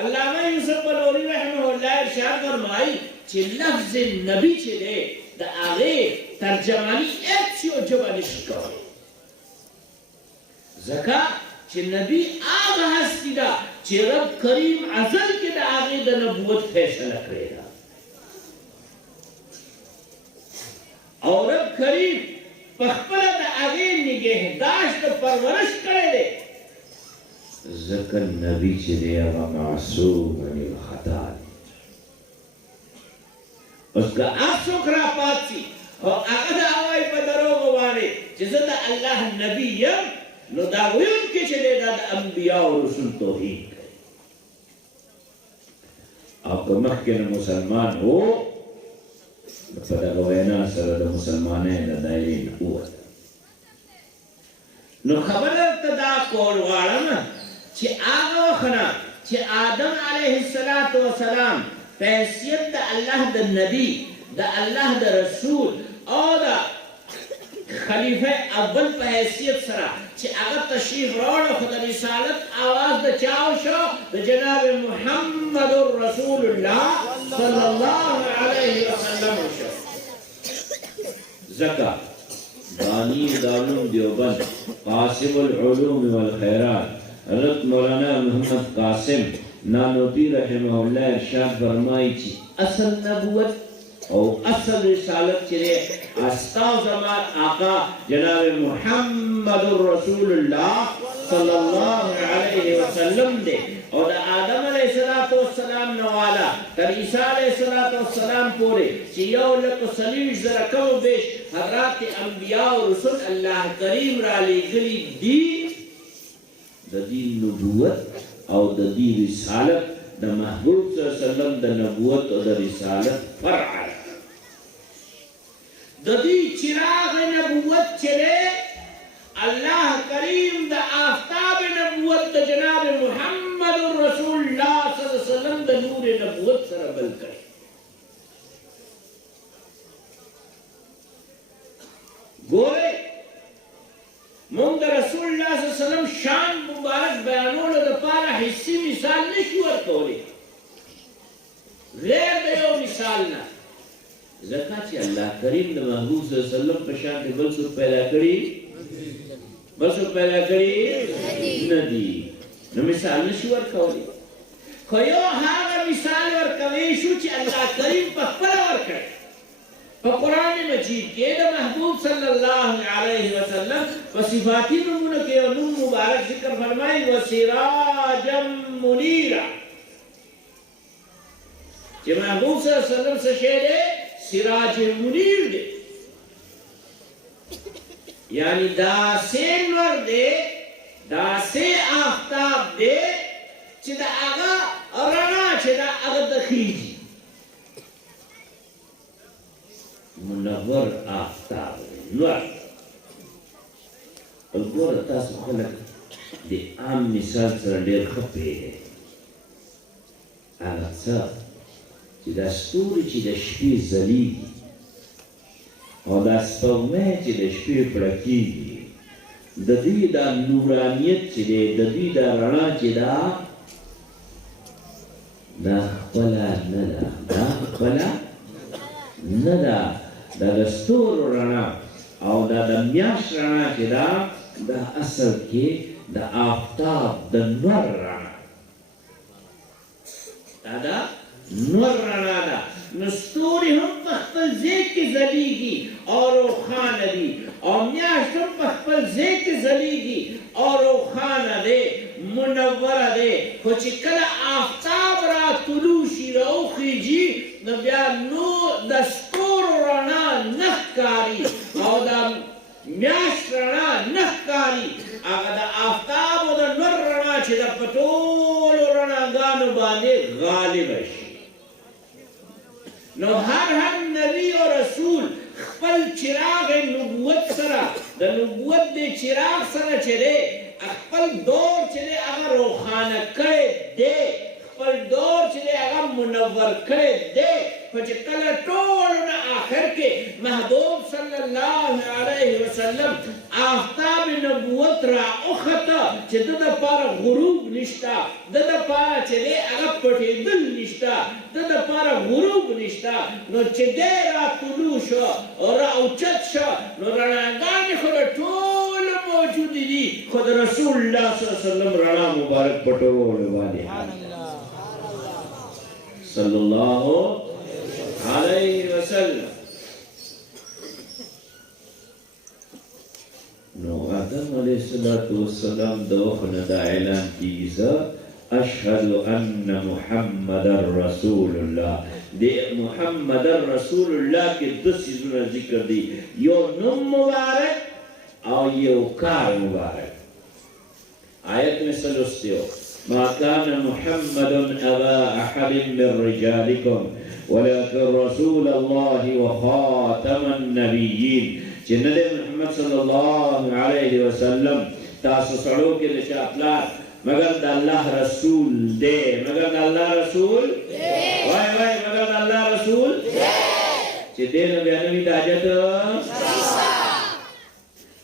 अल्लामा यूसुफ बलौरी रहमहुल्लाह इरशाद फरमाई कि लफ्ज नबी चले द आगे तर्जमानी एक सी जबान शिकाव जका कि नबी आग हस्तिदा कि रब करीम अजल के द आगे द नबूवत फैसला करेगा और रब करीम पखपला द आगे निगहदाश्त परवरिश करे दे ज़कन नबी चले अवा मासूम अनिल खता उसका आँसू खरा पाती और अगदा आवाई पदरों गवाने जिसद अल्लाह नबी यम नो दावुन के चले दाद अंबिया और रसूल तौहीद आपको मक्के न मुसलमान हो pada gawena sarada musalmane da dairin uwa no khabara tada kol walana ci aga khana ci adam alayhi salatu wassalam faisiyat da allah da nabi da allah da rasul oda khalifa awwal faisiyat sara ci aga tashrif rawna khud risalat awaz da chao sho da janab muhammadur rasulullah sallallahu alayhi wasallam Zaka बानी दारुल देवबंद कासिमुल उलूम वल खैरात हज़रत मौलाना मोहम्मद कासिम नानोती रहमहुल्लाह इरशाद फरमाई थी असल नबूवत और असल रिसालत चले अस्ताव ज़मान आका जनाब मुहम्मदुर रसूलुल्लाह सल्लल्लाहु अलैहि वसल्लम दे और आदम अलैहिस्सलातु वस्सलाम नवाला तर ईसा अलैहिस्सलातु वस्सलाम पूरे चियाउल को सलीश जरा कम बेश हज़रात अंबिया और रसूल अल्लाह करीम राली गली दी ददी नबूवत और ददी रिसालत द महबूब सल्लल्लाहु अलैहि वसल्लम द नबूवत और द रिसालत फरआ ददी चिराग नबूवत चले अल्लाह करीम द आफ्ताब नबूवत द जनाब मुहम्मदुर रसूलुल्लाह सल्लल्लाहु अलैहि वसल्लम द नूर नबूवत सरबल करे गोरे मुंद रसूलुल्लाह सल्लल्लाहु अलैहि वसल्लम शान मुबारक बयानों द पारा हिस्सी मिसाल निश्वर तोरे गैर दयो मिसाल ना ज़कात अल्लाह करीम द महबूब सल्लल्लाहु अलैहि वसल्लम पशान दे बलसु पैदा करी नदी न मिसाल नशवर कवली खयो हागा मिसाल वर कवेशु च अल्लाह करीम पखपला वर करे कुरान मजीद के द महबूब सल्लल्लाहु अलैहि वसल्लम वसिफाती नमूने के नूर मुबारक जिक्र फरमाई व सिराजम मुनीरा जे महबूब सल्लल्लाहु अलैहि वसल्लम से शेरे सिराज मुनीर दे यानी दासे नूर दे दासे आफ्ताब दे चिदा आगा अराना चिदा आगा दखीजी मुनव्वर आफ्ताब नूर القرى تاسو خلق دي عام مثال سره ډېر خپې دي هغه څه چې د ستوري چې د شپې ځلېږي او د سپوږمۍ چې د شپې پړکېږي د دوی دا نورانیت چې دی د دوی دا رڼا چې ده دا خپله نه ده دا خپله نه ده دا د ستورو رڼا او دا د میاشت رڼا چې ده دا اصل کې د آفتاب د نور رڼا دا دا نور رڼا ده نو ستوري هم په خپل ځای کې ځلېږي او روښانه دي او میاشت هم په خپل ځای کې ځلېږي او روښانه دی منوره دی خو چې کله آفتاب را طلوع شي راوخیږي نو بیا نو د ستورو رڼا نه ښکاري او د میاشت رڼا نه ښکاري هغه د آفتاب او د نور رڼا چې د په ټولو رڼاګانو باندې غالبه شي نو هر نبی او رسول خپل چراغ نبوت سره د نبوت د چراغ سره چره خپل دور چره هغه روښانه کړی دی خپل دور چره هغه منور کړی دی خو چې کله ټول نه آخر کې محبوب صلی الله علیه وسلم آفتاب نبوت را اخطا چه دا پارا غروب نشتا دا پارا چه دے اگا پٹی دل نشتا دا پارا غروب نشتا نو چه دے را طلوع شو را اوچت شو نو رناگانی خود طول موجود دی خود رسول اللہ صلی اللہ علیہ وسلم رنا مبارک پٹول والے صلی اللہ علیہ وسلم نو آدم علیہ السلام دوخنا دا اعلان کیسا اشهد ان محمد رسول اللہ دے محمد رسول اللہ کے دو چیزوں ذکر دی یو نم مبارک او یو کار مبارک آیت میں سلستے ہو ما كان محمد أبا أحد من رجالكم ولكن رسول الله وخاتم النبيين جنة محمد صلى الله عليه وسلم تاسو سړو کې د شاپلار مگر د الله رسول دے مگر د الله رسول وای وای مگر د الله رسول چې دې نو بیا نوې حاجت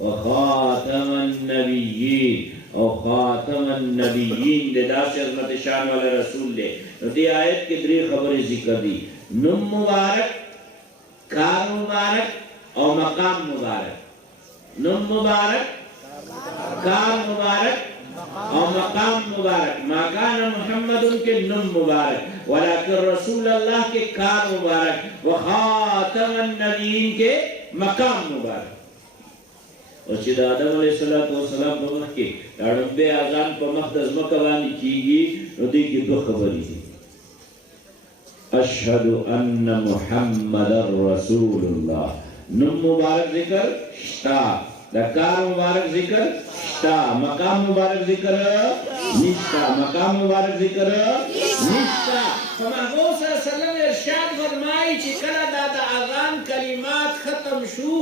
وخاتم النبيين او خاتم النبیین دے داس عظمت شان والے رسول دے نو دی آیت کی دری خبری ذکر دی نم مبارک کار مبارک او مقام مبارک نم مبارک کار مبارک او مقام مبارک ما کان محمد ان کے نم مبارک ولیکن رسول اللہ کے کار مبارک وخاتم النبیین کے مقام مبارک اور چې د آدم علیه السلام په مخ کې لړمبې اذان په مخ د ځمکه باندې کېږي نو دې کې دوه خبرې دي اشهد ان محمد رسول الله نم مبارک ذکر شتا د کار مبارک ذکر شتا مقام مبارک ذکر نشتا مقام مبارک ذکر نشتا محبوب صلی اللہ علیہ وسلم ارشاد فرمائی چې کله دا د اذان کلمات ختم شو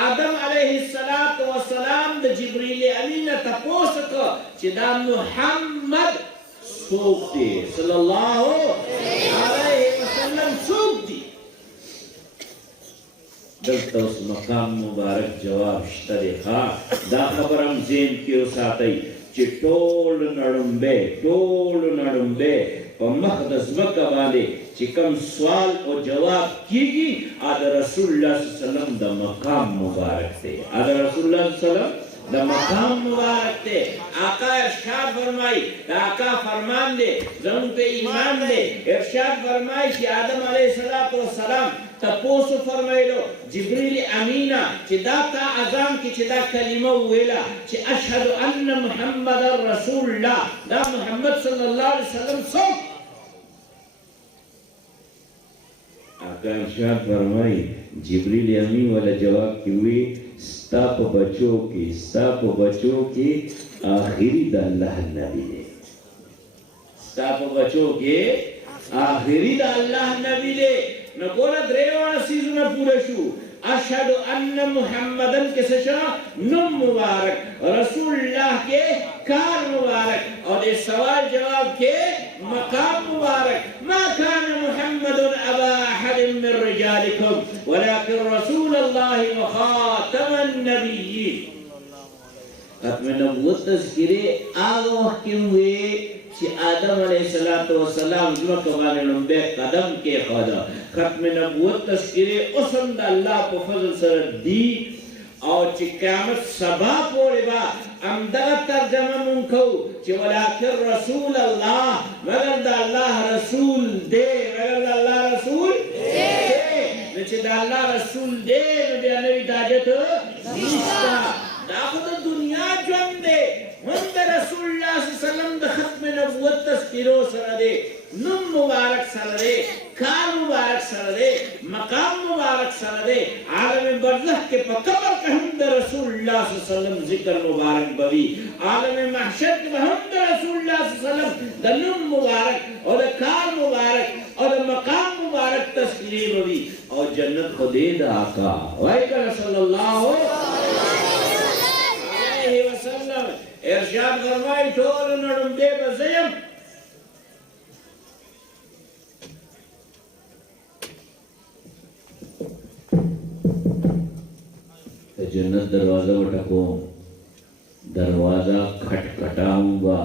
آدم علیہ السلام د جبریل امین تپوس کو چې دا محمد څوک دی صلی الله علیه وسلم څوک دی دلته اوس مقام مبارک جواب شته دی ها دا خبرم ذهن کې وساتئ چې ټول نړمبه په مخ د ځمکه باندې چې کوم سوال او جواب کیږي دا رسول الله صلی الله علیه وسلم د مقام مبارک دی دا رسول الله صلی الله علیه وسلم د مقام مبارک دی آقا ارشاد فرمای دا آقا فرمان دی زمون په ایمان دی ارشاد فرمای چې آدم علیه السلام تپوسو فرمایلو جبریل امینا چې دا تا اذان کې چې دا کلمه ویلا چې اشهد ان محمد رسول الله دا محمد صلی الله علیه وسلم څوک آقا ارشاد فرمای جبریل امین والا جواب کی ہوئی ستا په بچو کې آخری د الله نبی دی ستا په بچو کې آخری د الله نبی دی نو ګوره درې واړه سیزونه پوره شو اشهد ان محمدن کے سشا نم مبارک رسول اللہ کے کار مبارک اور اس سوال جواب کے مقام مبارک ما كان محمد ابا احد من رجالكم ولكن رسول الله وخاتم النبيين ختم نبوت تذکرے آگا وقت ہوئے کہ آدم علیہ السلام زمکہ بانے نمبے قدم کے خدا ختم نبوت تذکرے اسم دا اللہ پا فضل سر دی اور چی قیامت سبا پوڑی با امدغت ترجمہ منکو چی ولیکن رسول اللہ مگر دا اللہ رسول دے مگر دا اللہ رسول دے نچی دا اللہ رسول دے نبی نبی داجت نیستا دا خود دنیا جن دے ہند رسول اللہ صلی اللہ علیہ وسلم دا ختم نبوت تذکرو سر دے نم مبارک سر دے کار مبارک سر دے مقام مبارک سر دے عالم برزخ کے پکبر کے ہند رسول اللہ صلی اللہ علیہ وسلم ذکر مبارک بوی عالم محشر کے ہند رسول اللہ صلی اللہ علیہ وسلم دا نم مبارک اور دا کار مبارک اور دا مقام مبارک تذکری بوی اور جنت خدید آقا وائکر صلی اللہ علیہ وسلم ارشاد فرمائی ٹول نڑم دے بزیم जन्नत दरवाजा बटको दरवाजा खटखटाऊंगा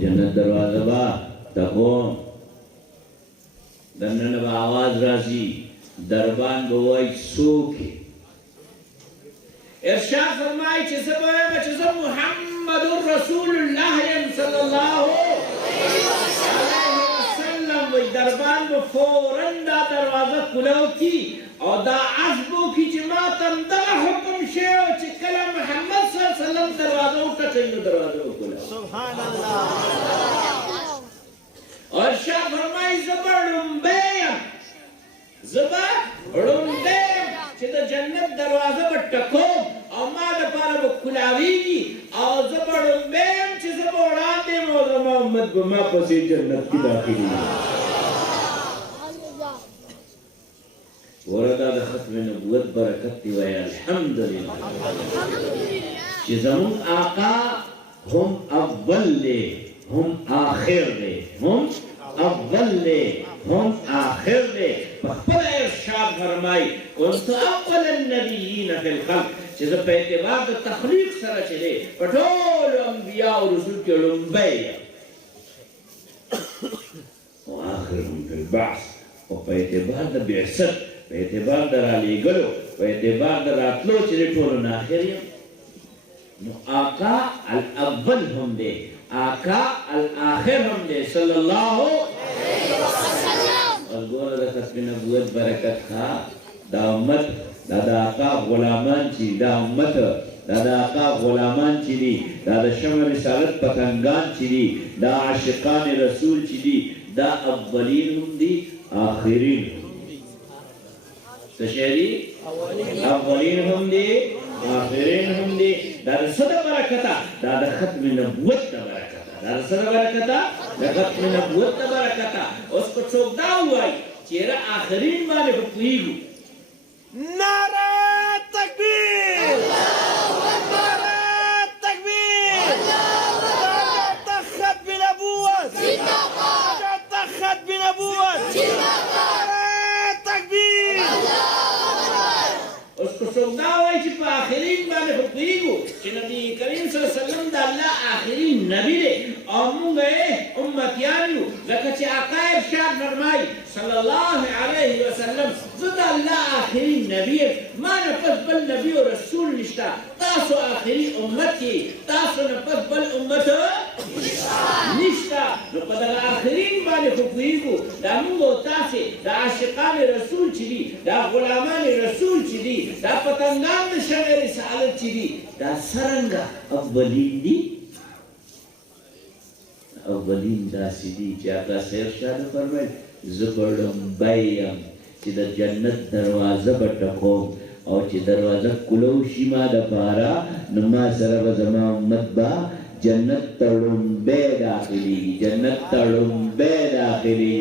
जन्नत दरवाजा बा तको दन्नन बा आवाज राजी दरबान बवाई सोके इरशाद फरमाई चिज़ मुहम्मदुर रसूलुल्लाह सल्लल्लाहु अलैहि वसल्लम वही दरबान में फौरन दा दरवाजा खुलाओ की और दा अज़बो की जमातम दा हुक्म शेओ चिकला मोहम्मद सल्लल्लाहु अलैहि वसल्लम दरवाजा उठा चाहिए दरवाजा खुला सुभान अल्लाह और शाह फरमाई ज़बरुम्बे चिदा जन्नत दरवाजा पर टको और माँ दपारा वो खुलावीगी और ज़बरुम्बे चिज़ बोड़ा दे मौज़ मोहम्मद बमा पसी जन्नत की दाखिली वरदा ख़त्म नबूवत बरकत दिवाए अल्हम्दुलिल्लाह चिज़मुन आका हम अव्वल ले हम आखिर ले हम अव्वल ले हम आखिर ले बखबर इरशाद फरमाई कुंत अव्वल नबीयीन फिल खल्क चिज़ पे एतबार द तखलीक सरा चले पठोल अंबिया और रसूल के लंबे और आखिरहम फिल बास और पे एतबार द बिअसत पे एतबार द राली गलो पे एतबार द रातलो चले ठोल नाखिरिया आका अल अव्वल हम दे आका अल आखिर हम दे सल्लल्लाहु अलैहि वसल्लम और गोल रखत में नबूवत बरकत था दा उम्मत दादा आका गुलामान ची दा उम्मत दादा आका गुलामान ची दी दादा शम्र रिसालत पतंगान ची दी दा आशिकान रसूल ची दी दा अव्वलीन हम दी आखिरीन तशहरी अव्वलीन हम दी आखिरीन हम दी दादा सदा बरकता दादा खत्म नबूवत दा बरकता दादा सदा बरकता दा खत्म नबूवत दा बरकता उसको चौकदा हुआ चेहरा आखिरीन वाले को पुईगु नारा तकबीर अल्लाहु अकबर तकबीर अल्लाहु अकबर तखत बिनबूवत जिंदाबाद तखत बिनबूवत जिंदाबाद तकबीर अल्लाहु अकबर उसको चौकदा हुआ कि आखिरीन वाले को पुईगु कि नबी करीम सल्लल्लाहु अलैहि वसल्लम दा अल्लाह आखिरी नबी ले और मुंगे उम्मतियानु लकचे आका इरशाद फरमाई सल्लल्लाहु अलैहि वसल्लम ज़दा अल्लाह आखिरी नबी मान पसबल नबी और रसूल निष्ठा तासो आखिरी उम्मती तासो न पसबल उम्मत निष्ठा न पदल आखिरीन वाले को पुईगु दा मुंगो तासे दा आशिकान रसूल चिदी दा गुलामान रसूल चिदी दा पतंगान शमर रिसालत चिदी दा सरंगा अव्वलीन दी अव्वलीन दा सिदी जाका शेरशाद फरमाए ज़बरदम बैयम चिदा जन्नत दरवाजा बटको और ची दरवाजा कुलौशी मा दपारा नमा सरब जमा उम्मत बा जन्नत तड़ुम्बे दाखिली जन्नत तड़ुम्बे दाखिली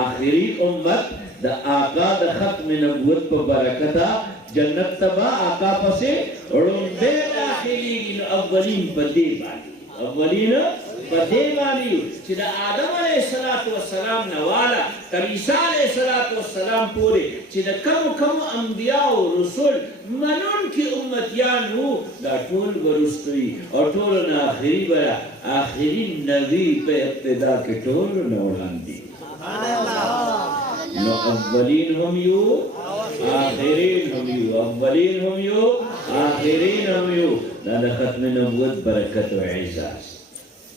आखिरी उम्मत द आका द खत्म नबूवत पर बरकता जन्नत तबा आका पसे उड़ुम्बे दाखिली अव्वलीन बदे वाली अव्वलीन बदे वाली चिदा आदम अलैहिस्सलातु वस्सलाम नवाला करीसा अलैहिस्सलातु वस्सलाम पूरे चिदा कम कम अंबिया और रसूल मनन की उम्मतियान हो दा ठोल गरुस्तरी और ठोल ना आखिरी बरा आखिरी नबी पे इब्तिदा के ठोल नौलान दी नो अव्वलीन हम यू आखिरीन हम यू अव्वलीन हम यू आखिरीन हम यू दादा खत्म नबूवत बरकत व इज़्ज़त